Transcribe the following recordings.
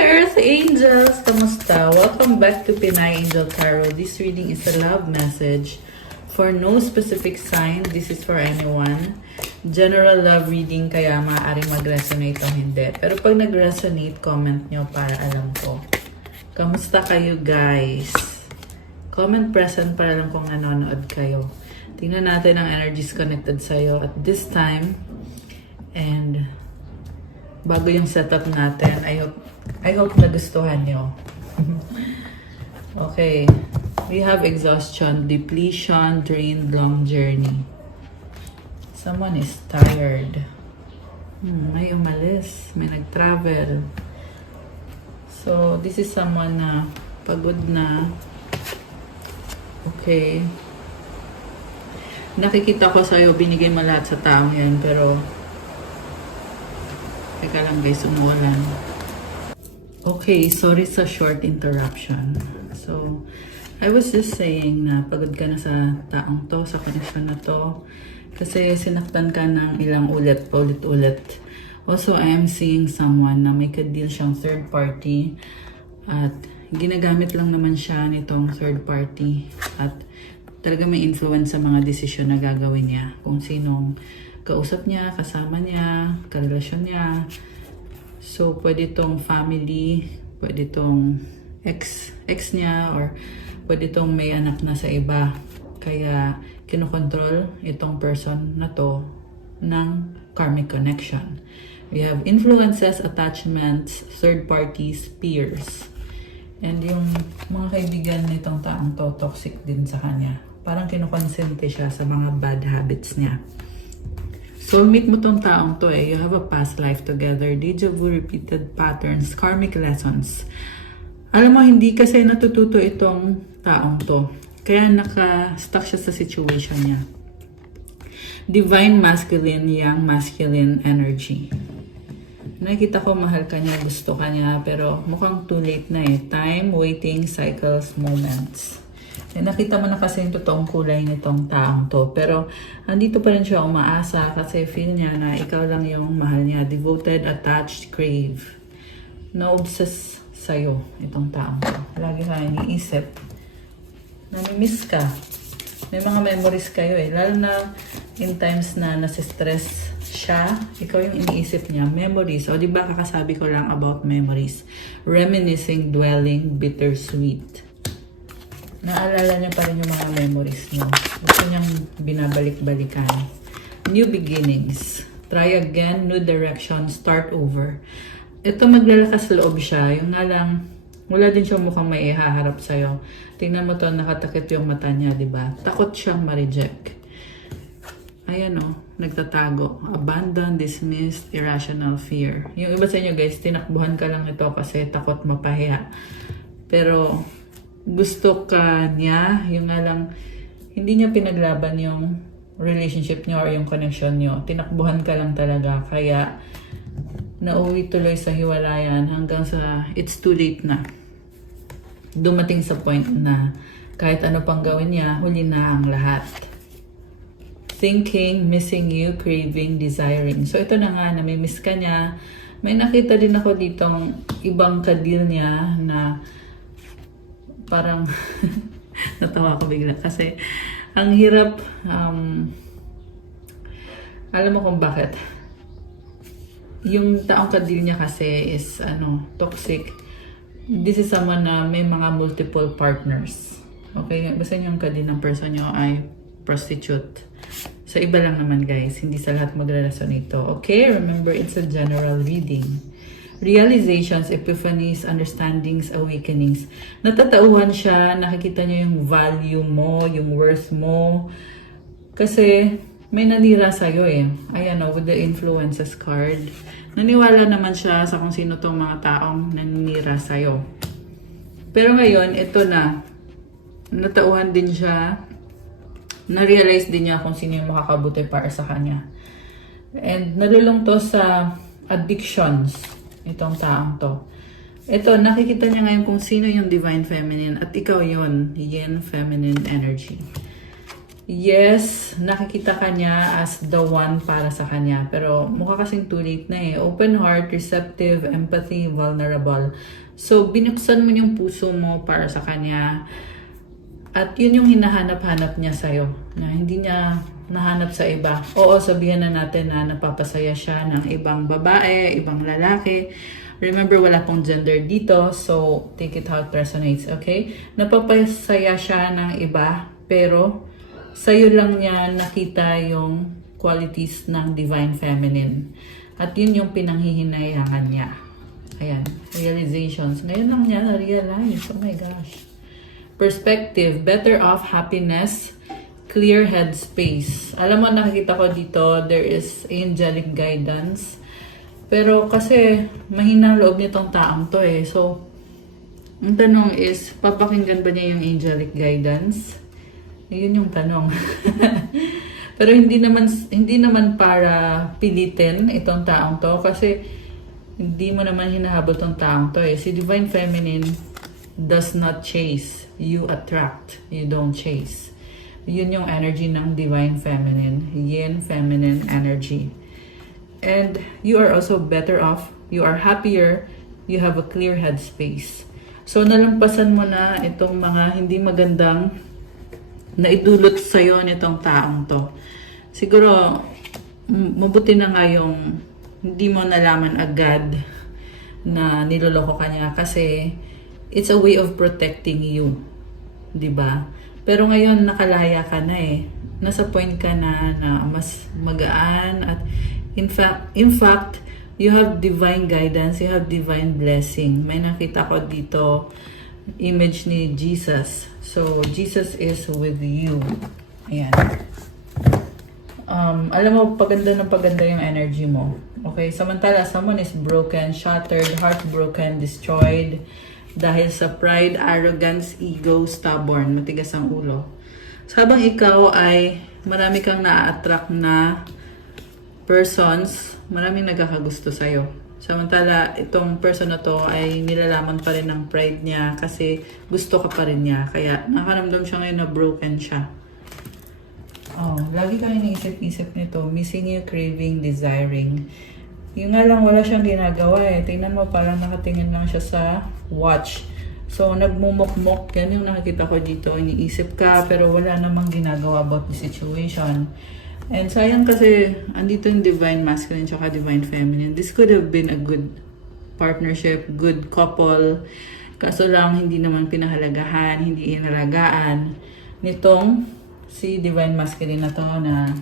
Earth Angels! Kamusta? Welcome back to Pinay Angel Tarot. This reading is a love message for no specific sign. This is for anyone. General love reading, kaya maaaring mag-resonate o hindi. Pero pag nag-resonate, comment nyo para alam ko. Kamusta kayo, guys? Comment present para lang kung nanonood kayo. Tingnan natin ang energies connected sa'yo at this time. And bago yung setup natin, I hope nagustuhan nyo. Okay. We have exhaustion, depletion, drained, long journey. Someone is tired. May umalis. May nag-travel. So, this is someone na pagod na. Okay. Nakikita ko sa'yo, binigay mo lahat sa taong yan, pero teka lang guys, umuulan. Okay, sorry sa short interruption. So, I was just saying na pagod ka na sa taong to, sa connection na to. Kasi sinaktan ka ng ilang ulit-ulit. Also, I am seeing someone na may ka-deal siyang third party. At ginagamit lang naman siya nitong third party. At talaga may influence sa mga desisyon na gagawin niya. Kung sinong kausap niya, kasama niya, karelasyon niya. So, pwede itong family, pwede itong ex niya, or pwede itong may anak na sa iba. Kaya, kinokontrol itong person na to ng karmic connection. We have influences, attachments, third parties, peers. And yung mga kaibigan nitong taong to, toxic din sa kanya. Parang kinukonsente siya sa mga bad habits niya. Soulmate mo tong taong to eh. You have a past life together. Deja vu, repeated patterns, karmic lessons. Alam mo, hindi kasi natututo itong taong to. Kaya naka-stuck siya sa situation niya. Divine masculine, young masculine energy. Nakikita ko mahal ka niya, gusto ka niya, pero mukhang too late na eh. Time, waiting, cycles, moments. Eh, nakita mo na kasi yung totoong kulay nitong taong to. Pero, andito pa rin siya umaasa kasi feel niya na ikaw lang yung mahal niya. Devoted, attached, crave. Na-obsess sa'yo itong taong to. Lagi ka iniisip. Nami-miss ka. May mga memories kayo eh. Lalo na in times na nasistress siya, ikaw yung iniisip niya. Memories. O diba kakasabi ko lang about memories. Reminiscing, dwelling, bittersweet. Naalala niya pa rin yung mga memories niyo. Gusto niyang binabalik-balikan. New beginnings. Try again, new direction, start over. Ito maglalakas loob siya. Yung nga lang, wala din siya mukhang may ihaharap sa'yo. Tingnan mo to, nakatakit yung mata niya, di ba? Takot siyang ma-reject. Ayan o, nagtatago. Abandon, dismissed, irrational fear. Yung iba sa inyo guys, tinakbuhan ka lang ito kasi takot mapahiya. Pero gusto ka niya, yung nga lang, hindi niya pinaglaban yung relationship niyo or yung connection niyo. Tinakbuhan ka lang talaga. Kaya, nauwi tuloy sa hiwalayan hanggang sa it's too late na. Dumating sa point na kahit ano pang gawin niya, huli na ang lahat. Thinking, missing you, craving, desiring. So, ito na nga, namimiss ka niya. May nakita din ako ditong ibang ka-deal niya na parang natawa ko bigla kasi ang hirap alam mo kung bakit yung taong ka-deal niya kasi is toxic. This is someone na may mga multiple partners. Okay, basta yung ka-deal ng person nyo ay prostitute. So iba lang naman guys, hindi sa lahat magre-resonate to. Okay, remember it's a general reading. Realizations, epiphanies, understandings, awakenings. Natatauhan siya, nakikita niya yung value mo, yung worth mo. Kasi may nanira sa'yo eh. Ayan o, with the influences card. Naniwala naman siya sa kung sino tong mga taong nanira sa'yo. Pero ngayon, ito na. Natauhan din siya. Na-realize din niya kung sino yung makakabuti para sa kanya. And nalulong to sa addictions. Itong taong to. Ito, nakikita niya ngayon kung sino yung divine feminine at ikaw yon, yin feminine energy. yes, nakikita ka niya as the one para sa kanya. Pero mukha kasing too late na eh. Open heart, receptive, empathy, vulnerable. So, binuksan mo yung puso mo para sa kanya. At yun yung hinahanap-hanap niya sa'yo. Na hindi niya nahanap sa iba. Oo, sabihan na natin na napapasaya siya ng ibang babae, ibang lalaki. Remember, wala pong gender dito. So, take it how it resonates, okay? Napapasaya siya ng iba, pero sa'yo lang niya nakita yung qualities ng Divine Feminine. At yun yung pinanghihinayangan niya. Ayan, realizations. Ngayon lang niya na-realize. Oh my gosh. Perspective, better off, happiness, clear head space. Alam mo, nakikita ko dito, there is angelic guidance. Pero kasi, mahinang loob nitong taong to eh. So, ang tanong is, papakinggan ba niya yung angelic guidance? Yun yung tanong. Pero hindi naman para pilitin itong taong to kasi hindi mo naman hinahabol tong taong to eh. Si Divine Feminine does not chase. You attract. You don't chase. Yun yung energy ng Divine Feminine. Yin Feminine energy. And you are also better off. You are happier. You have a clear headspace. So, nalampasan mo na itong mga hindi magandang naidulot sa'yo nitong taong to. Siguro, mabuti na nga yung hindi mo nalaman agad na niloloko ka niya kasi it's a way of protecting you. 'Di ba? Pero ngayon, nakalaya ka na eh. Nasa point ka na mas magaan at in fact, you have divine guidance, you have divine blessing. May nakita ko dito image ni Jesus. So, Jesus is with you. Ayan. Alam mo, paganda yung energy mo. Okay, samantala, someone is broken, shattered, heartbroken, destroyed dahil sa pride, arrogance, ego, stubborn, matigas ang ulo. So, habang ikaw ay marami kang na-attract na persons, maraming nagkakagusto sa'yo. Samantala, itong person na to ay nilalaman pa rin ng pride niya kasi gusto ka pa rin niya. Kaya nakaramdam siya ngayon na broken siya. Oh, lagi kang iniisip-isip nito. Missing you, craving, desiring. Yung nga lang, wala siyang ginagawa eh. Tingnan mo, parang nakatingin lang siya sa watch. So, nagmumok-mok. Yan yung nakikita ko dito. Iniisip ka, pero wala namang ginagawa about the situation. And sayang kasi, andito yung Divine Masculine tsaka Divine Feminine. This could have been a good partnership, good couple. Kaso lang, hindi naman pinahalagahan, hindi inalagaan nitong si Divine Masculine na to na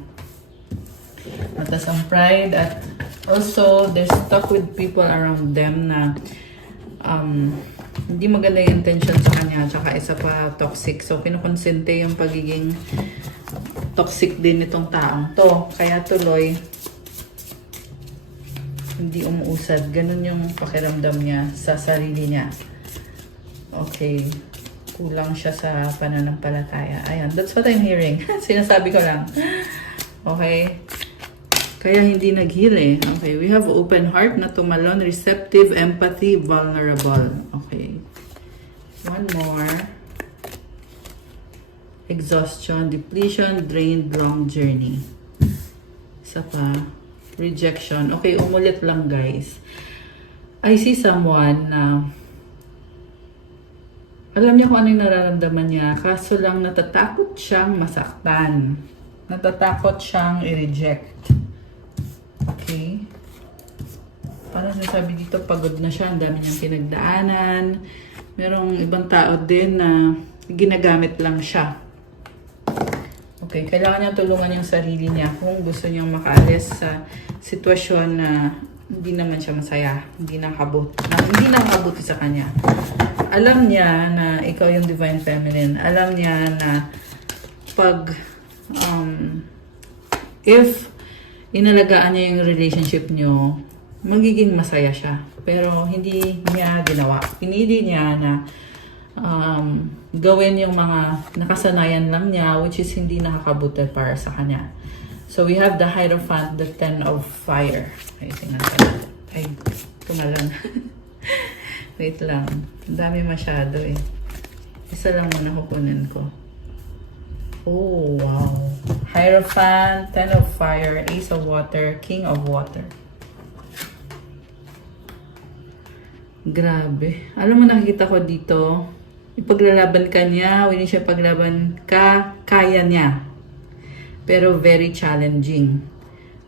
matas ang pride at also they're stuck with people around them na hindi maganda yung intention sa kanya tsaka isa pa toxic. So, pinukonsente yung pagiging toxic din itong taong to. Kaya tuloy, hindi umuusad. Ganun yung pakiramdam niya sa sarili niya. Okay. Kulang siya sa pananampalataya. Ayan. That's what I'm hearing. Sinasabi ko lang. Okay. Kaya hindi nag-heal eh. Okay. We have open heart na tumalon, receptive, empathy, vulnerable. Okay. One more. Exhaustion, depletion, drained, long journey. Isa pa. Rejection. Okay, umulit lang guys. I see someone na alam niya kung ano yung nararamdaman niya, kaso lang natatakot siyang masaktan. Natatakot siyang i-reject. Okay? Parang sasabi dito, pagod na siya, ang dami niyang pinagdaanan. Merong ibang tao din na ginagamit lang siya. Okay, kailangan niya tulungan yung sarili niya kung gusto niyang makaalis sa sitwasyon na hindi naman siya masaya, hindi nakabuti sa kanya. Alam niya na ikaw yung Divine Feminine. Alam niya na pag if inalagaan niya yung relationship niyo, magiging masaya siya. Pero hindi niya ginawa. Pinili niya na gawin yung mga nakasanayan lang niya which is hindi nakakabuti para sa kanya. So we have the Hierophant, the Ten of Fire. Ay, tingnan ka na. Ay, tumalan. Wait lang. Ang dami masyado eh. Isa lang muna kukunin ko. Oh, wow. Hierophant, Ten of Fire, Ace of Water, King of Water. Grabe. Alam mo, nakikita ko dito, ipaglalaban ka niya, hindi siya paglaban ka, kaya niya. Pero very challenging.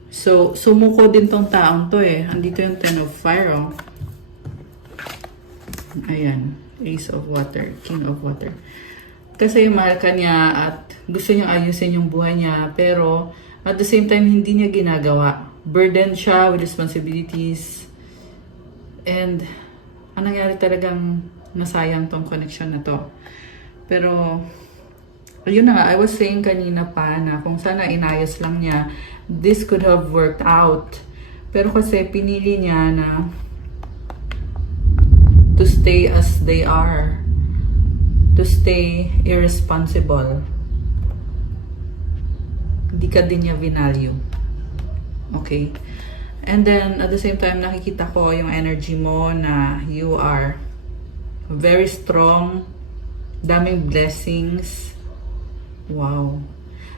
So, sumuko din tong taong to eh. Andito yung Ten of Fire, oh. Ayan. Ace of Water, King of Water. Kasi mahal ka niya at gusto niyang ayusin yung buhay niya. Pero, at the same time, hindi niya ginagawa. Burdened siya with responsibilities. And, ang nangyari talagang nasayang tong connection na to. Pero, ayun na nga, I was saying kanina pa na kung sana inayos lang niya, this could have worked out. Pero kasi pinili niya na to stay as they are. To stay irresponsible. Hindi ka din niya vinalue. Okay? And then, at the same time, nakikita ko yung energy mo na you are very strong, daming blessings. Wow.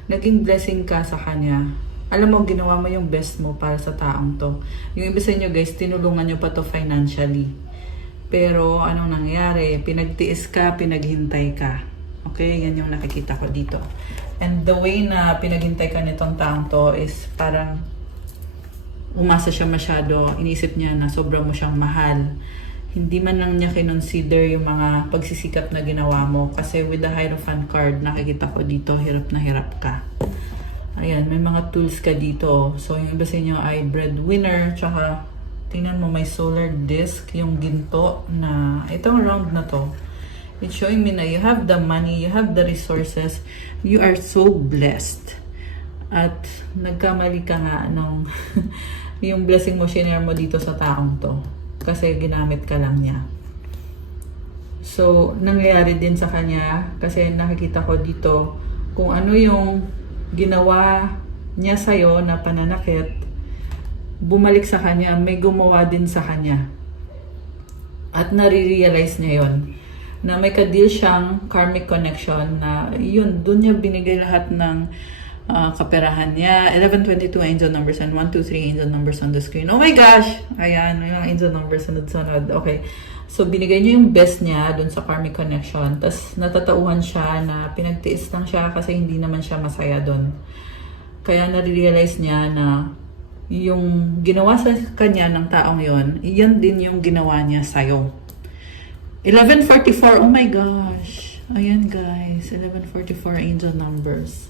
Naging blessing ka sa kanya. Alam mo, ginawa mo yung best mo para sa taong to. Yung iba sa inyo guys, tinulungan nyo pa to financially. Pero, anong nangyari? Pinagtiis ka, pinaghintay ka. Okay? Yan yung nakikita ko dito. And the way na pinaghintay ka nitong taong to is parang umasa siya masyado. Inisip niya na sobra mo siyang mahal. Hindi man lang niya kinonsider yung mga pagsisikap na ginawa mo. Kasi with the Hierophant card, nakikita ko dito, hirap na hirap ka. Ayan, may mga tools ka dito. So, yung iba sa inyo ay breadwinner, tsaka tingnan mo, may solar disc, yung ginto na, itong round na to. It's showing me na you have the money, you have the resources, you are so blessed. At nagkamali ka nga nung yung blessing mo, shinare mo dito sa taong to. Kasi ginamit ka lang niya. So, nangyayari din sa kanya, kasi nakikita ko dito kung ano yung ginawa niya sa'yo na pananakit, bumalik sa kanya, may gumawa din sa kanya. At nare-realize niya yon na may ka-deal siyang karmic connection na yun, dun niya binigay lahat ng kaperahan niya. 1122 angel numbers and 123 angel numbers on the screen. Oh my gosh! Ayan, yung angel numbers sunod-sunod. Okay. So, binigay niya yung best niya dun sa karmic connection. Tapos, natatauhan siya na pinagtiis lang siya kasi hindi naman siya masaya dun. Kaya nare-realize niya na yung ginawa sa kanya ng taong yon, yan din yung ginawa niya sa'yo. 1144, oh my gosh. Ayan guys, 1144 angel numbers.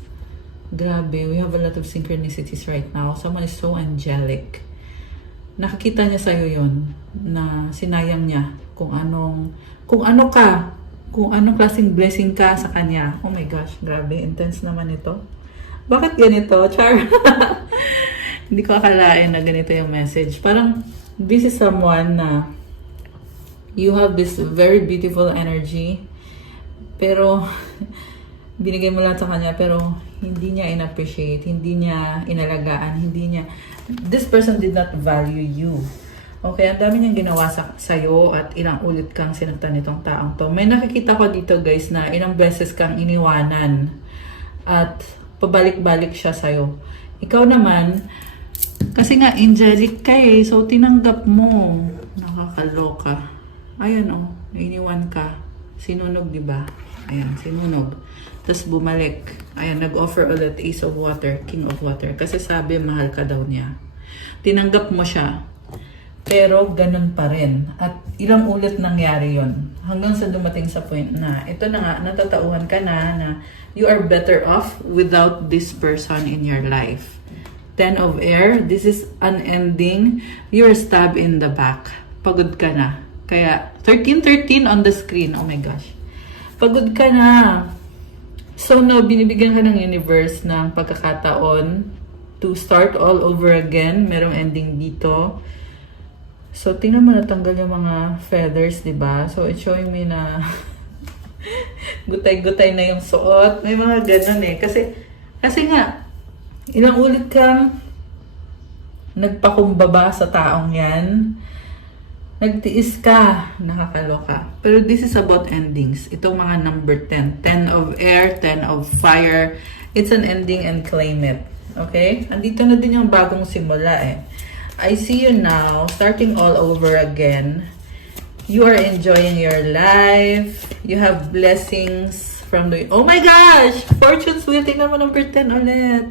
Grabe, we have a lot of synchronicities right now. Someone is so angelic. Nakikita niya sa'yo yon na sinayang niya kung anong klaseng blessing ka sa kanya. Oh my gosh, grabe, intense naman ito. Bakit ganito? Char. Hindi ko akalain na ganito yung message. Parang, this is someone na you have this very beautiful energy. Pero, binigay mo lahat sa kanya, pero hindi niya in-appreciate, hindi niya inalagaan, this person did not value you. Okay, ang dami niyang ginawa sa'yo at ilang ulit kang sinaktan nitong taong to. May nakikita ko dito guys na ilang beses kang iniwanan at pabalik-balik siya sa'yo. Ikaw naman, kasi nga, angelic ka eh. So, tinanggap mo. Nakakaloka. Ayan oh, nainiwan ka. Sinunog, di ba? Ayan, sinunog. Tapos bumalik. Ayan, nag-offer ulit Ace of Water, King of Water. Kasi sabi, mahal ka daw niya. Tinanggap mo siya. Pero, ganun pa rin. At ilang ulit nangyari yon hanggang sa dumating sa point na, ito na nga, natatauhan ka na you are better off without this person in your life. 10 of air, this is unending. You're stabbed in the back. Pagod ka na. Kaya, 1313 on the screen. Oh my gosh. Pagod ka na. So, no, binibigyan ka ng universe ng pagkakataon to start all over again. Merong ending dito. So, tingnan mo natanggal yung mga feathers, di ba? So, it's showing me na gutay-gutay na yung suot. May mga ganun eh. Kasi nga, ilang ulit kang nagpakumbaba sa taong yan. Nagtiis ka, nakakaloka. Pero this is about endings. Itong mga number 10. 10 of air, 10 of fire. It's an ending and claim it. Okay? Andito na din yung bagong simula eh. I see you now, starting all over again. You are enjoying your life. You have blessings from the... Oh my gosh! Fortune's Wheel. Tingnan mo number 10 ulit.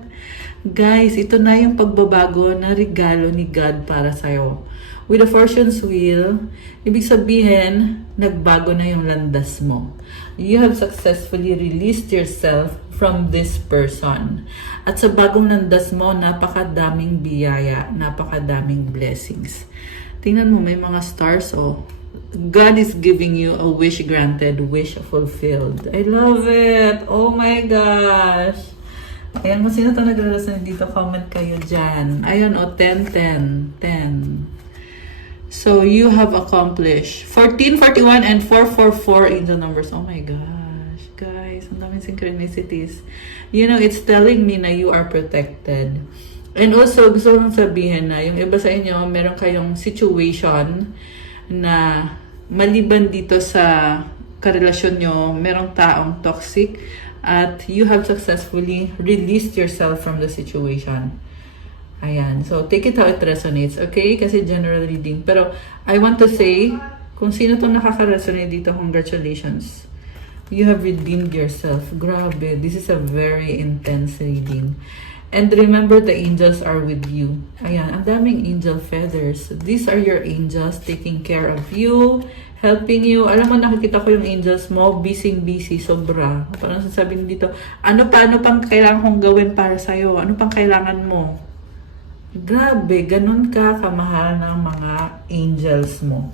Guys, ito na yung pagbabago na regalo ni God para sa'yo. With the Fortune's Wheel, ibig sabihin, nagbago na yung landas mo. You have successfully released yourself from this person. At sa bagong landas mo, napakadaming biyaya, napakadaming blessings. Tingnan mo, may mga stars, oh. God is giving you a wish granted, wish fulfilled. I love it! Oh my gosh! Ayan, kung sino ito naglalasan dito, comment kayo dyan. Ayun, oh, 10, 10, 10. So, you have accomplished 14, 41, and 444 angel numbers. Oh my gosh, guys, ang daming synchronicities. You know, it's telling me na you are protected. And also, gusto kong sabihin na yung iba sa inyo, meron kayong situation na maliban dito sa karelasyon nyo, merong taong toxic at you have successfully released yourself from the situation. Ayan. So, take it how it resonates. Okay? Kasi general reading. Pero, I want to say, kung sino itong nakaka-resonate dito, congratulations. You have redeemed yourself. Grabe. This is a very intense reading. And remember, the angels are with you. Ayan. Ang daming angel feathers. These are your angels taking care of you, helping you. Alam mo, nakikita ko yung angels mo, busy, sobra. Parang sasabihin dito, ano pang kailangan kong gawin para sa'yo? Ano pang kailangan mo? Grabe, ganun ka kamahal ng mga angels mo.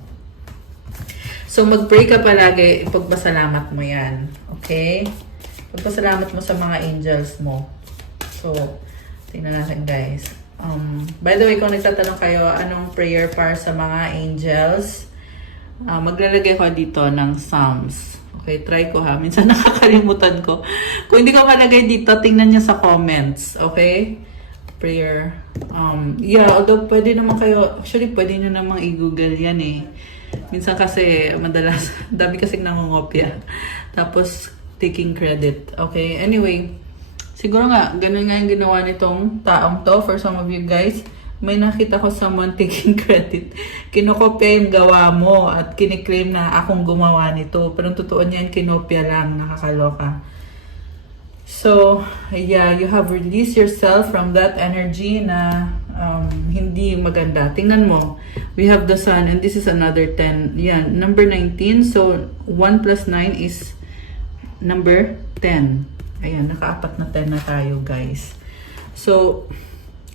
So, mag-pray ka palagi, ipagpasalamat mo yan. Okay? Pagpasalamat mo sa mga angels mo. So, tingnan natin guys. By the way, kung nagtatanong kayo, anong prayer para sa mga angels? Maglalagay ko dito ng Psalms. Okay, try ko ha. Minsan nakakalimutan ko. Kung hindi ko malagay dito, tingnan nyo sa comments. Okay? Prayer. Yeah, although pwede naman kayo, actually pwede nyo namang i-google yan eh. Minsan kasi, madalas, dami kasing nangungopia. Tapos, taking credit. Okay, anyway, siguro nga, ganun nga yung ginawa nitong taong to. For some of you guys, may nakita ko someone taking credit. Kinokopya yung gawa mo at kiniklaim na akong gumawa nito. Pero totoo niyan, kinopya lang, nakakaloka. So, yeah, you have released yourself from that energy na hindi maganda. Tingnan mo, we have the sun and this is another 10. Yan, number 19. So, 1 plus 9 is number 10. Ayan, nakaapat na 10 na tayo, guys. So,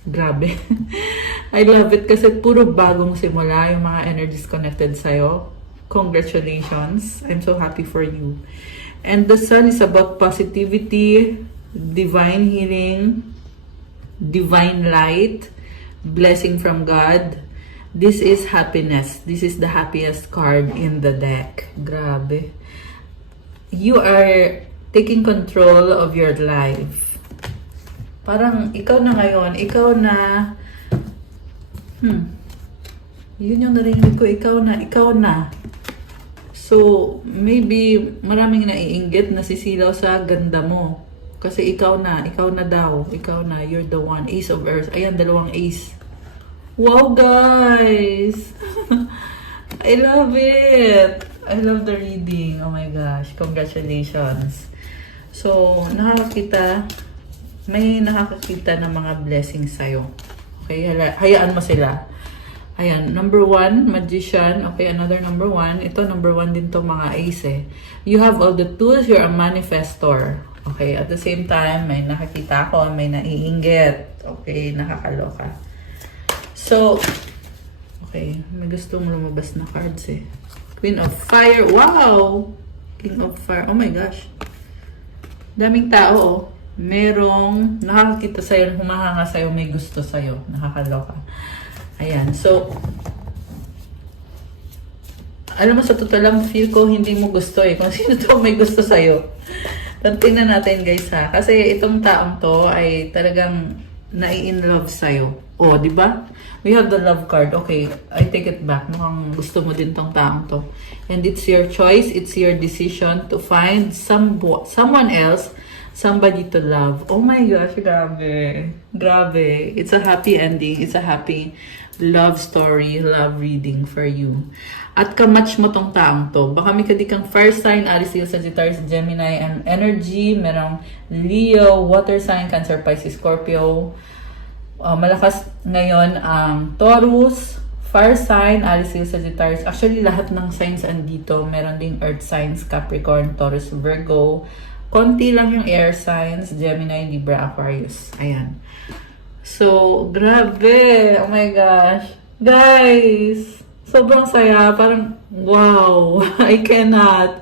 grabe. I love it kasi puro bagong simula yung mga energies connected sa'yo. Congratulations. I'm so happy for you. And the sun is about positivity, divine healing, divine light, blessing from God. This is happiness. This is the happiest card in the deck. Grabe. You are taking control of your life. Parang ikaw na ngayon, ikaw na, yun yung narinig ko, ikaw na. So, maybe maraming naiinggit, nasisilaw sa ganda mo. Kasi ikaw na daw. Ikaw na, you're the one. Ace of Earth. Ayan, dalawang ace. Wow, guys! I love it! I love the reading. Oh my gosh, congratulations. So, may nakakakita ng mga blessings sa'yo. Okay, hayaan mo sila. Ayan, number 1, magician. Okay, another number 1. Ito, number 1 din to mga ace eh. You have all the tools, you're a manifestor. Okay, at the same time, may nakakita ko, may naiinggit. Okay, nakakaloka. So, okay, may gusto mo lumabas na cards eh. Queen of Fire, wow! King of Fire, oh my gosh. Daming tao oh. Merong nakakita sa'yo, humahanga sa'yo, may gusto sa'yo. Nakakaloka. Ayan, so, alam mo, sa totoo lang, feel ko hindi mo gusto eh. Kung sino to may gusto sa'yo. Tingnan natin guys ha. Kasi itong taong to ay talagang nai-in love sa'yo. Oh, di ba? We have the love card. Okay, I take it back. Mukhang gusto mo din tong taong to. And it's your choice, it's your decision to find someone else, somebody to love. Oh my gosh, grabe. Grabe. It's a happy ending. It's a happy love story, love reading for you. At kamatch mo tong taong to. Baka may kadikang fire sign, Aries, Leo, Sagittarius, Gemini, and energy. Merong Leo, water sign, Cancer, Pisces, Scorpio. Malakas ngayon ang Taurus, fire sign, Aries, Leo, Sagittarius. Actually, lahat ng signs andito. Meron ding earth signs, Capricorn, Taurus, Virgo. Konti lang yung air signs, Gemini, Libra, Aquarius. Ayan. So, grabe. Oh my gosh. Guys, sobrang saya. Parang, wow. I cannot.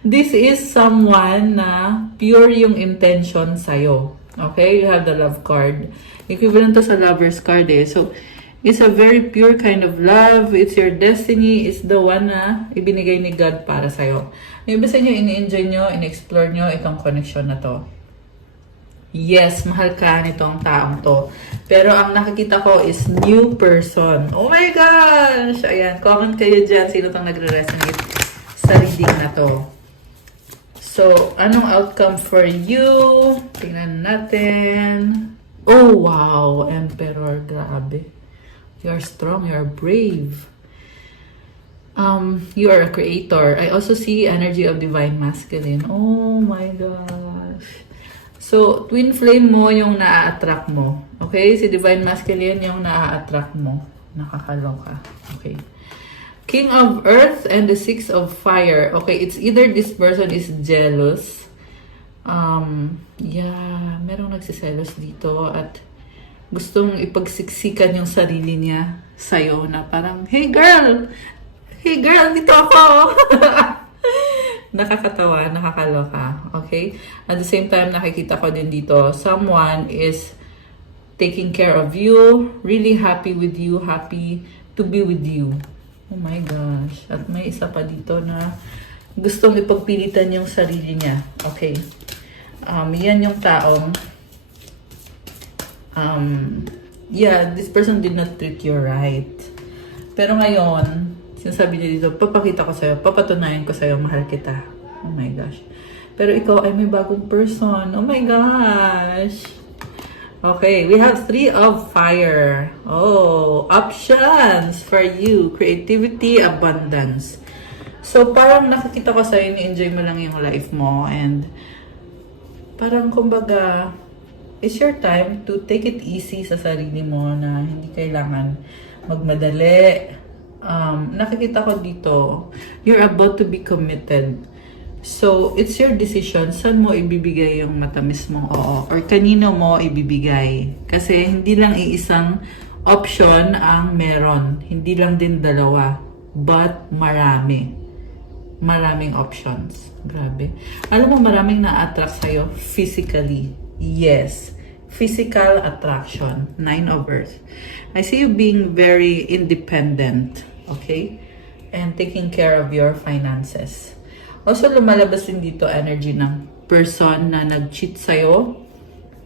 This is someone na pure yung intention sa'yo. Okay? You have the love card. Equivalent to sa lover's card eh. So, it's a very pure kind of love. It's your destiny. It's the one na ibinigay ni God para sa'yo. Yung iba sa inyo, ini-enjoy nyo, in-explore nyo itong connection na to. Yes, mahal ka nitong taong to. Pero ang nakikita ko is new person. Oh my gosh! Ayan, comment kayo dyan. Sino itong nagre-resonate sa reading na to. So, anong outcome for you? Tingnan natin. Oh, wow! Emperor, grabe. You are strong, you are brave. You are a creator. I also see energy of divine masculine. Oh my gosh. So, twin flame mo yung naa-attract mo. Okay? Si divine masculine yung naa-attract mo. Nakakaloka. Okay. King of Earth and the Six of Fire. Okay, it's either this person is jealous. Yeah, merong nagsiselos dito at gustong ipagsiksikan yung sarili niya sa'yo na parang, hey girl, dito ako. Nakakatawa, nakakaloka. Okay? At the same time, nakikita ko din dito, someone is taking care of you, really happy with you, happy to be with you. Oh my gosh. At may isa pa dito na gustong ipagpilitan yung sarili niya. Okay. Yan yung taong yeah, this person did not treat you right. Pero ngayon, sinasabi niya dito, papakita ko sa'yo, papatunayan ko sa'yo, mahal kita. Oh my gosh. Pero ikaw ay may bagong person. Oh my gosh. Okay, we have Three of Fire. Oh, options for you. Creativity, abundance. So, parang nakikita ko sa'yo, ni-enjoy mo lang yung life mo. And, parang kumbaga, it's your time to take it easy sa sarili mo na hindi kailangan magmadali. Nakikita ko dito, you're about to be committed. So, it's your decision. Saan mo ibibigay yung matamis mong oo? Or kanino mo ibibigay? Kasi hindi lang iisang option ang meron. Hindi lang din dalawa. But marami. Maraming options. Grabe. Alam mo, maraming na-attract sa'yo physically. Yes. Physical attraction. 9 of Earth. I see you being very independent. Okay? And taking care of your finances. Also, lumalabas din dito energy ng person na nag-cheat sa'yo.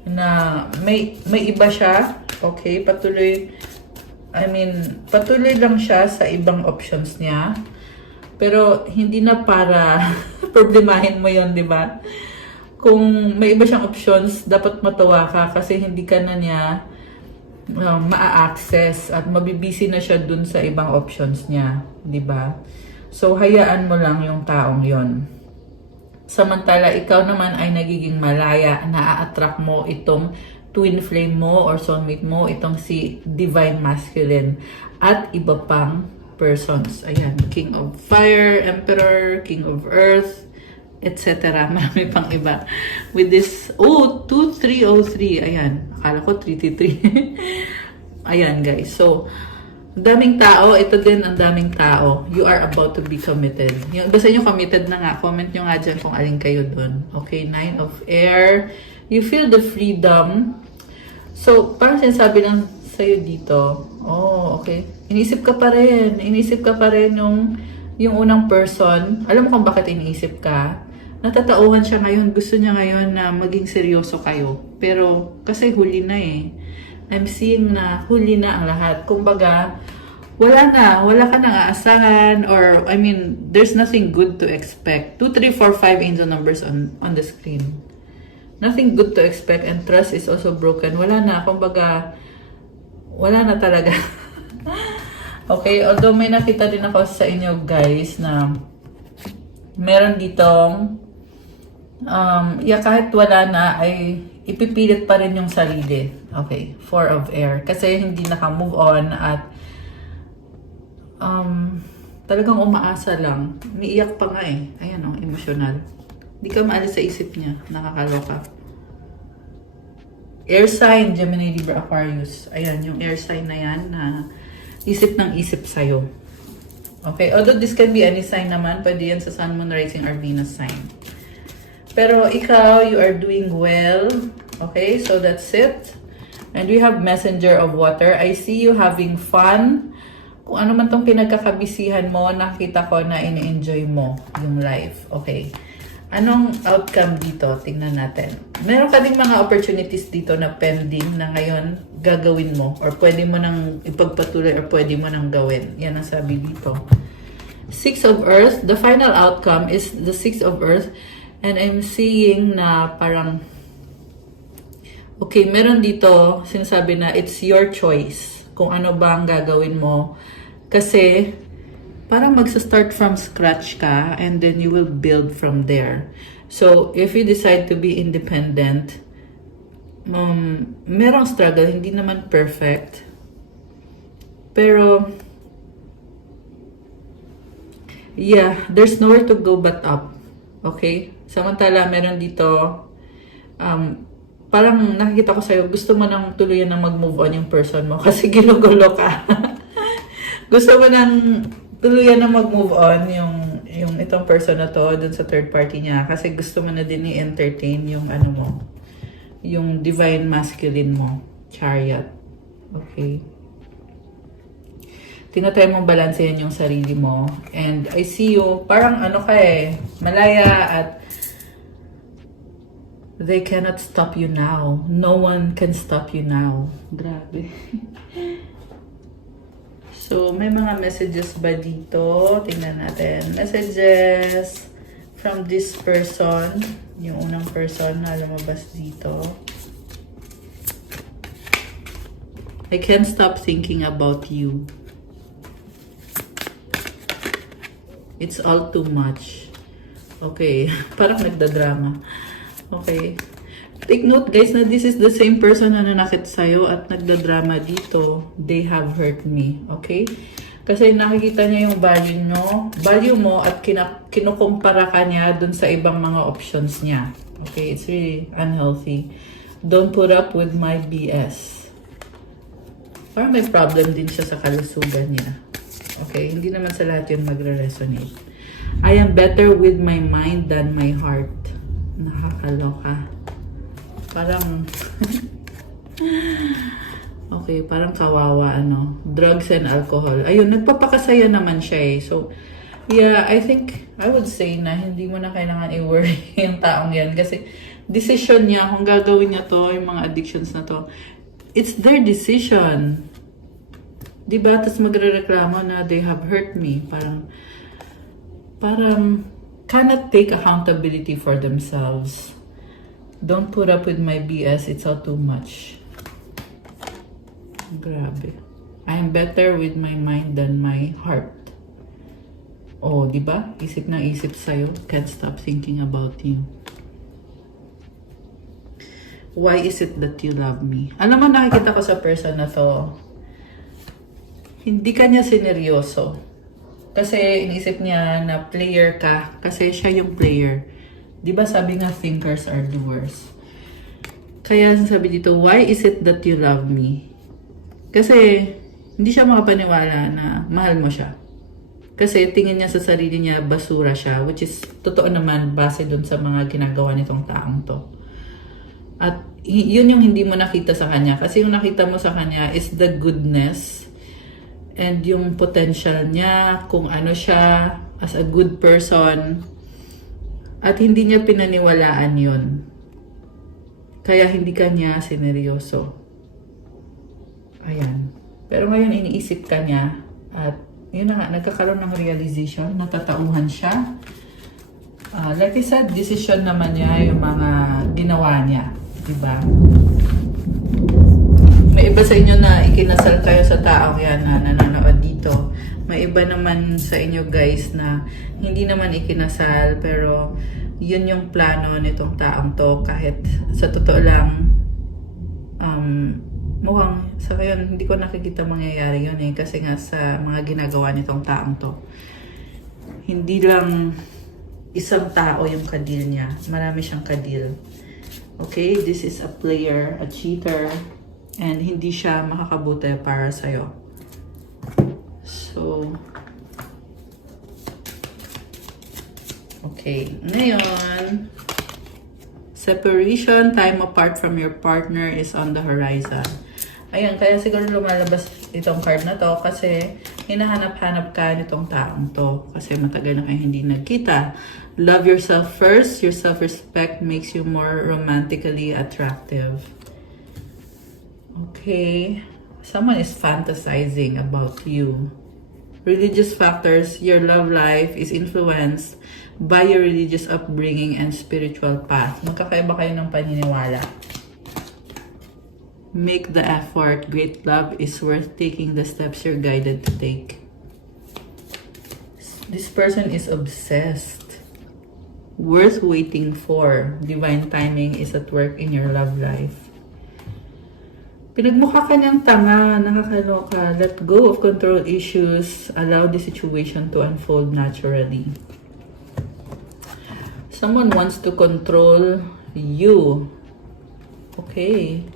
Na may iba siya. Okay? Patuloy lang siya sa ibang options niya. Pero, hindi na para problemahin mo yon, di ba? Kung may iba siyang options, dapat matawa ka kasi hindi ka na niya ma-access at mabibisi na siya dun sa ibang options niya, di ba? So, hayaan mo lang yung taong yon. Samantala, ikaw naman ay nagiging malaya, na-attract mo itong twin flame mo or soulmate mo, itong si Divine Masculine at iba pang persons. Ayan, King of Fire, Emperor, King of Earth, etc. Marami pang iba. With this, 2303. Ayan, akala ko 333. Ayan, guys. So, daming tao. Ito din ang daming tao. You are about to be committed. Yung iba sa inyo committed na nga. Comment nyo nga dyan kung alin kayo dun. Okay, 9 of Air. You feel the freedom. So, parang sinasabi lang sa'yo dito, oh, okay. Iniisip ka pa rin. Iniisip ka pa rin yung unang person. Alam mo kung bakit iniisip ka? Natatauhan siya ngayon. Gusto niya ngayon na maging seryoso kayo. Pero, kasi huli na eh. I'm seeing na huli na ang lahat. Kumbaga, wala ka nang aasahan, or, I mean, there's nothing good to expect. 2, 3, 4, 5 angel numbers on the screen. Nothing good to expect, and trust is also broken. Wala na, kumbaga, wala na talaga. Okay, although may nakita din ako sa inyo guys na meron ditong kahit wala na ay ipipilit pa rin yung sarili. Okay, 4 of air. Kasi hindi naka-move on at talagang umaasa lang. Umiiyak pa nga eh. Ayan o, emosyonal. Hindi ka maalis sa isip niya. Nakakaloka. Air sign, Gemini, Libra, Aquarius. Ayan, yung air sign na yan na isip ng isip sa'yo. Okay, although this can be any sign naman. Pwede yan sa Sun, Moon, Rising, or Venus sign. Pero ikaw, you are doing well. Okay, so that's it. And we have Messenger of Water. I see you having fun. Kung ano man tong pinagkakabisihan mo, nakita ko na ini-enjoy mo yung life. Okay. Anong outcome dito? Tingnan natin. Meron ka ding mga opportunities dito na pending na ngayon gagawin mo, or pwede mo nang ipagpatuloy, or pwede mo nang gawin. Yan ang sabi dito. 6 of Earth. The final outcome is the 6 of Earth. And I'm seeing na parang okay, meron dito sinasabi na it's your choice kung ano ba ang gagawin mo. Kasi parang magsa-start from scratch ka and then you will build from there. So, if you decide to be independent, merong struggle, hindi naman perfect. Pero, yeah, there's nowhere to go but up. Okay? Samantala, meron dito, parang nakikita ko sa'yo, gusto mo nang tuluyan na mag-move on yung person mo kasi ginugulo ka. Gusto mo nang tuluyan na mag-move on yung itong person na to dun sa third party niya kasi gusto mo na din i-entertain yung ano mo, yung divine masculine mo, Chariot. Okay? Tinatry mong balansehin yung sarili mo, and I see you, parang ano ka eh, malaya, at they cannot stop you now. No one can stop you now. Grabe. So, may mga messages ba dito? Tingnan natin. Messages from this person. Yung unang person na lumabas dito. I can't stop thinking about you. It's all too much. Okay. Parang nagdadrama. Okay. Take note guys na this is the same person na nanakit sa'yo at nagdadrama dito. They have hurt me. Okay? Kasi nakikita niya yung value mo at kinukumpara ka niya dun sa ibang mga options niya. Okay? It's really unhealthy. Don't put up with my BS. Parang may problem din siya sa kalusugan niya. Okay? Hindi naman sa lahat yun magre-resonate. I am better with my mind than my heart. Nakakaloka. Parang okay, parang kawawa ano. Drugs and alcohol. Ayun, nagpapakasaya naman siya eh. So, yeah, I think I would say na hindi mo na kailangan i-worry yung taong yan kasi decision niya kung gagawin niya to, yung mga addictions na to. It's their decision. Diba? Tapos magre-reklamo na they have hurt me. Parang cannot take accountability for themselves. Don't put up with my BS. It's all too much. Grabe. I am better with my mind than my heart. Oh, di ba? Isip na isip sa'yo. Can't stop thinking about you. Why is it that you love me? Alam mo, nakikita ko sa person na to, hindi ka niya sineryoso. Kasi inisip niya na player ka. Kasi siya yung player. Di ba sabi nga, thinkers are doers. Kaya sabi dito, why is it that you love me? Kasi hindi siya makapaniwala na mahal mo siya. Kasi tingin niya sa sarili niya, basura siya. Which is, totoo naman, base dun sa mga ginagawa nitong taong to. At yun yung hindi mo nakita sa kanya. Kasi yung nakita mo sa kanya is the goodness and yung potential niya, kung ano siya as a good person. At hindi niya pinaniwalaan yun. Kaya hindi ka niya sineryoso. Ayan. Pero ngayon iniisip ka niya at yun na nga, nagkakaroon ng realization, natatauhan siya. Like I said, decision naman niya yung mga ginawa niya. Diba? May iba sa inyo na ikinasal kayo sa taong yan na nanonood dito. May iba naman sa inyo guys na hindi naman ikinasal pero yun yung plano nitong taong to kahit sa totoo lang mukhang sa ngayon hindi ko nakikita mangyayari yun kasi nga sa mga ginagawa nitong taong to hindi lang isang tao yung kadil niya, marami siyang kadil. Okay, this is a player, a cheater, and hindi siya makakabuti para sa'yo. So okay, ngayon separation, time apart from your partner is on the horizon. Ayan, kaya siguro lumalabas itong card na to kasi hinahanap-hanap ka nitong taong to kasi matagal na kayo hindi nagkita. Love yourself first. Your self-respect makes you more romantically attractive. Okay. Someone is fantasizing about you. Religious factors, your love life is influenced by your religious upbringing and spiritual path. Magkakaiba kayo ng paniniwala. Make the effort. Great love is worth taking the steps you're guided to take. This person is obsessed. Worth waiting for. Divine timing is at work in your love life. Pinagmukha ka niyang tanga, nakakaloka. Let go of control issues. Allow the situation to unfold naturally. Someone wants to control you. Okay.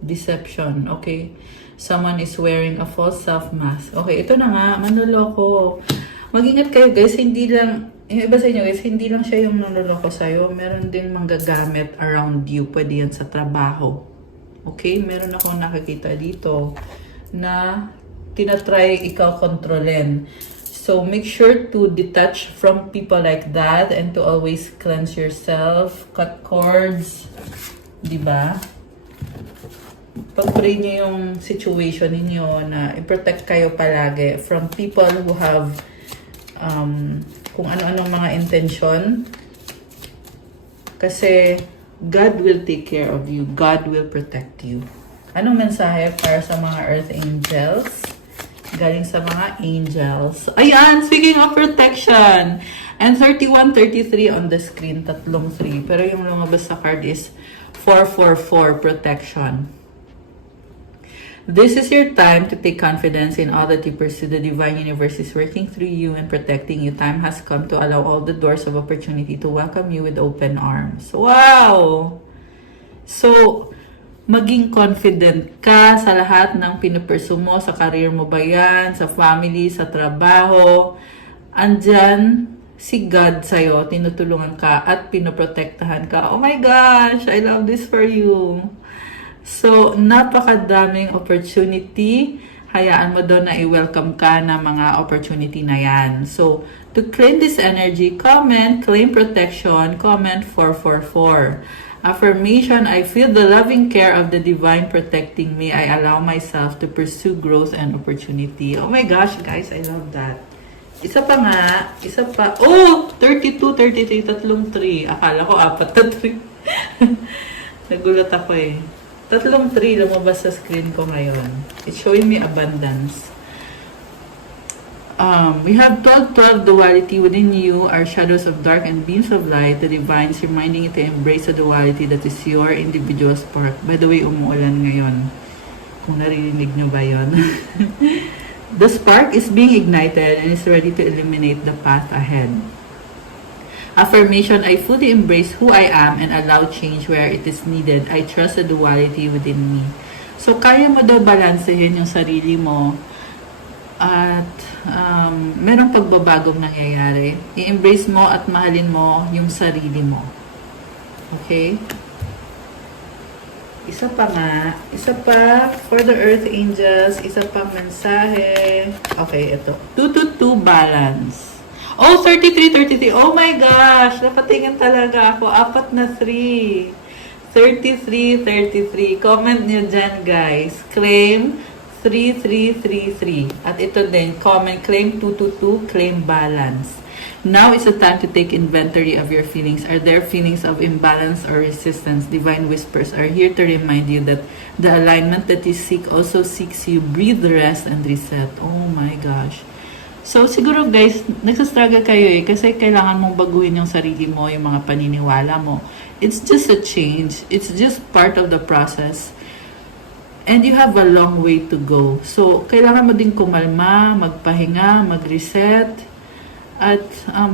Deception. Okay. Someone is wearing a false self mask. Okay, ito na nga, manloloko. Mag-ingat kayo guys, hindi lang, yung iba sa inyo guys, hindi lang siya yung nanloloko sa'yo. Meron din manggagamit around you. Pwede yan sa trabaho. Okay, meron akong nakikita dito na tinatry ikaw kontrolin. So, make sure to detach from people like that and to always cleanse yourself, cut cords, diba? Pag-pray nyo yung situation ninyo na i-protect kayo palagi from people who have kung ano-anong mga intention. Kasi God will take care of you. God will protect you. Anong mensahe para sa mga earth angels? Galing sa mga angels. Ayan, speaking of protection. And 31, 33 on the screen. Tatlong 3. Pero yung lumabas sa card is 444 protection. This is your time to take confidence in all that you pursue. The divine universe is working through you and protecting you. Time has come to allow all the doors of opportunity to welcome you with open arms. Wow! So, maging confident ka sa lahat ng pinupursue mo, sa career mo ba yan, sa family, sa trabaho. Andyan si God sa'yo, tinutulungan ka at pinoprotektahan ka. Oh my gosh, I love this for you. So, napakadaming opportunity. Hayaan mo doon na i-welcome ka na mga opportunity na yan. So, to claim this energy, comment, claim protection, comment 444. Affirmation, I feel the loving care of the divine protecting me. I allow myself to pursue growth and opportunity. Oh my gosh, guys, I love that. Isa pa nga, isa pa. Oh, 32, 33, tatlong 3. Akala ko 4 na 3. Nagulat ako eh. Tatlong 3 lumabas sa screen ko ngayon. It's showing me abundance. We have 12-12 duality within you are shadows of dark and beams of light. The divine is reminding you to embrace the duality that is your individual spark. By the way, umuulan ngayon. Kung naririnig nyo ba yun? The spark is being ignited and is ready to illuminate the path ahead. Affirmation, I fully embrace who I am and allow change where it is needed. I trust the duality within me. So, kaya mo daw balansehin yung sarili mo at merong pagbabagong nangyayari. I-embrace mo at mahalin mo yung sarili mo. Okay? Isa pa nga. Isa pa for the earth angels. Isa pa mensahe. Okay, ito. 2-2 balance. Oh, 33, 33. Oh my gosh! Napatingin talaga ako. 4 na 3. 33, 33. Comment nyo dyan, guys. Claim 3333. At ito din, comment, claim 222, claim balance. Now is the time to take inventory of your feelings. Are there feelings of imbalance or resistance? Divine whispers are here to remind you that the alignment that you seek also seeks you. Breathe, rest, and reset. Oh my gosh. So, siguro guys, nagsastruggle kayo kasi kailangan mong baguhin yung sarili mo, yung mga paniniwala mo. It's just a change. It's just part of the process. And you have a long way to go. So, kailangan mo din kumalma, magpahinga, mag-reset, at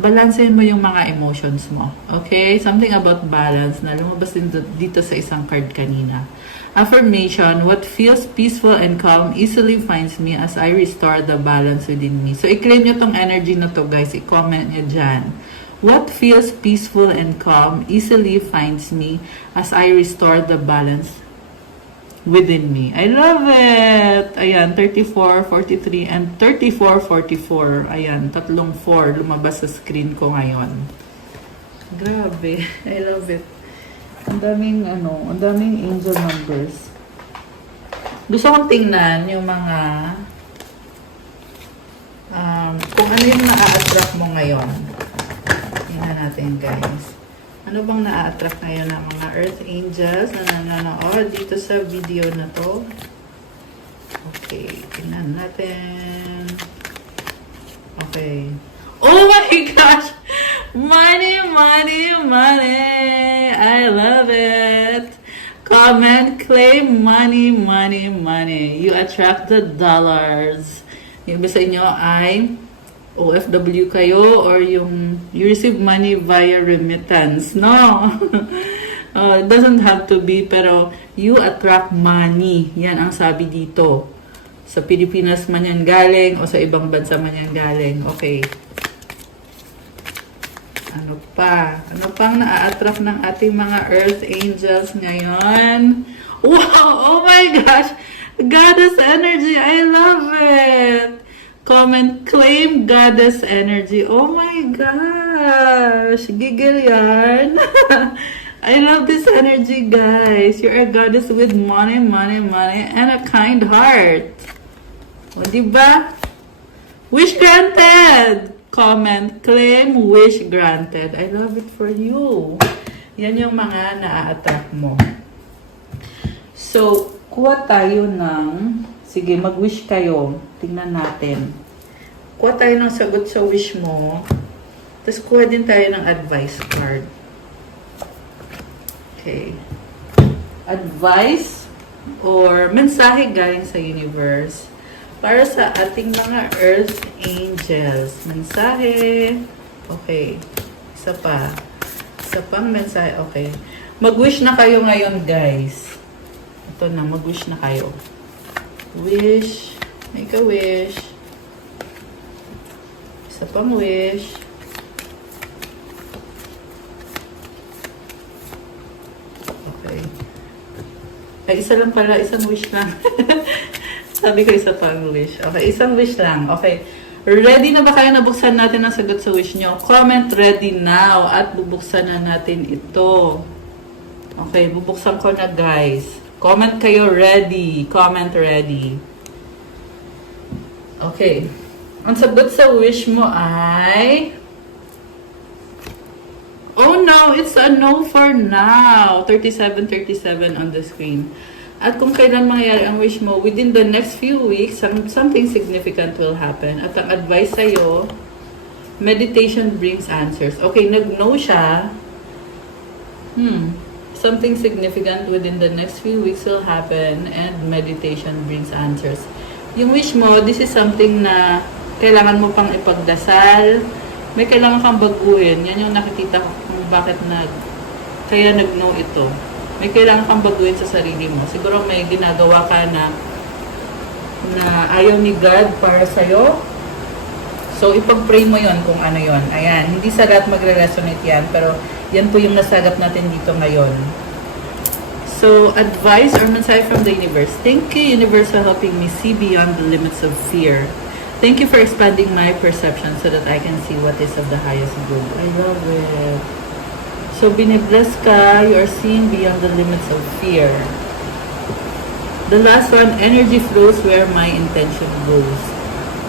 balansehin mo yung mga emotions mo. Okay? Something about balance na lumabas din dito sa isang card kanina. Affirmation, what feels peaceful and calm easily finds me as I restore the balance within me. So, i-claim nyo tong energy na to, guys. I-comment nyo dyan. What feels peaceful and calm easily finds me as I restore the balance within me. I love it! Ayan, 34, 43, and 34, 44. Ayan, tatlong 4 lumabas sa screen ko ngayon. Grabe. I love it. Ang daming angel numbers. Gusto kong tingnan yung mga kung ano yung na-attract mo ngayon. Tingnan natin, guys. Ano bang na-attract ngayon ng mga Earth Angels na nanonood dito sa video na to? Okay, tingnan natin. Okay. Oh my gosh! Money, money, money! I love it! Comment, claim money, money, money. You attract the dollars. Yung iba sa inyo ay OFW kayo or yung you receive money via remittance. No. It doesn't have to be, pero you attract money. Yan ang sabi dito. Sa Pilipinas man yan galing o sa ibang bansa man yan galing. Okay. Ano pa? Ano pang na-attract ng ating mga Earth Angels ngayon? Wow! Oh my gosh! Goddess energy! I love it! Comment, claim goddess energy. Oh my gosh! Giggle yan. I love this energy, guys. You're a goddess with money, money, money, and a kind heart. O, diba? Wish granted! Comment, claim, wish granted. I love it for you. Yan yung mga na-attract mo. So, kuha tayo ng... Sige, mag-wish kayo. Tingnan natin. Kuha tayo ng sagot sa wish mo. Tapos kuha din tayo ng advice card. Okay. Advice or mensahe galing sa universe para sa ating mga Earth Angels. Mensahe. Okay. Isa pa. Isa pang mensahe. Okay. Mag-wish na kayo ngayon, guys. Ito na, mag-wish na kayo. Wish. Make a wish. Isa pang wish. Okay. Ay, isa lang pala. Isang wish lang. Sabi ko isa pang wish. Okay, isang wish lang. Okay. Ready na ba kayo? Nabuksan natin ang sagot sa wish nyo? Comment ready now. At bubuksan na natin ito. Okay, bubuksan ko na, guys. Comment kayo ready. Comment ready. Okay. Ang sagot sa wish mo ay... Oh no, it's a no for now. 37 on the screen. At kung kailan mangyayari ang wish mo, within the next few weeks, something significant will happen. At ang advice sa'yo, meditation brings answers. Okay, nag-no siya. Something significant within the next few weeks will happen and meditation brings answers. Yung wish mo, this is something na kailangan mo pang ipagdasal. May kailangan kang baguhin. Yan yung nakikita ko kung bakit kaya nag-no ito. May kailangan kang baguhin sa sarili mo. Siguro may ginagawa ka na ayaw ni God para sa'yo. So, ipag-pray mo yon kung ano yon. Ayan, hindi sa lahat magre-resonate yan, pero yan po yung nasagap natin dito ngayon. So, advice or mensahe from the universe. Thank you, universe, for helping me see beyond the limits of fear. Thank you for expanding my perception so that I can see what is of the highest good. I love it. So, binibless ka, you are seeing beyond the limits of fear. The last one, energy flows where my intention goes.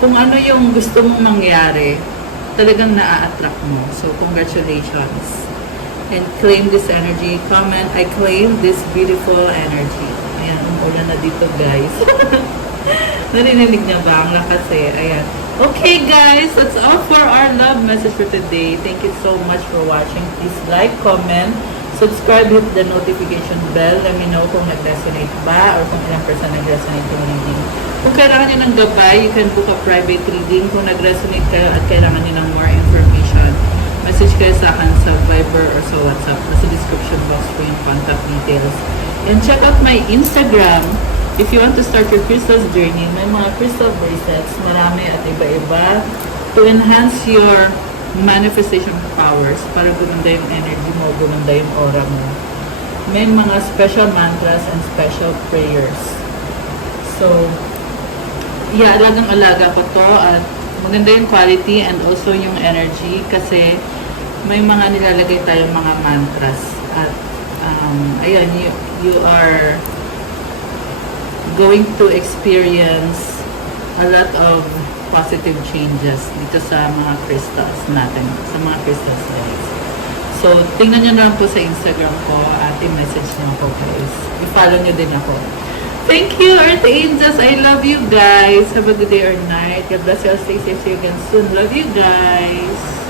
Kung ano yung gusto mong mangyari, talagang na-attract mo. So, congratulations. And claim this energy. Comment, I claim this beautiful energy. Ayan, umulan na dito, guys. Narinig niya ba? Ang lakas eh. Ayan. Okay, guys, that's all for our love message for today. Thank you so much for watching. Please like, comment, subscribe, hit the notification bell. Let me know kung nag-resonate ba or kung ilang person nag-resonate yung reading. Kung kailangan nyo ng gabay, you can book a private reading. Kung nag-resonate kayo at kailangan nyo ng more information, message kayo sa akin sa Viber or sa WhatsApp. Nasa description box po yung contact details. And check out my Instagram. If you want to start your crystals journey, may mga crystal bracelets, marami at iba-iba, to enhance your manifestation powers, para gumanda yung energy mo, gumanda yung aura mo. May mga special mantras and special prayers. So, yeah, alagang-alaga ko to at maganda yung quality and also yung energy kasi may mga nilalagay tayong mga mantras at ayan, you are going to experience a lot of positive changes dito sa mga crystals natin, sa mga crystals guys. So, tingnan nyo na lang po sa Instagram ko at i-message nyo ako guys. I-follow nyo din ako. Thank you, Earth Angels. I love you guys. Have a good day or night. God bless you all. Stay safe. See you again soon. Love you guys.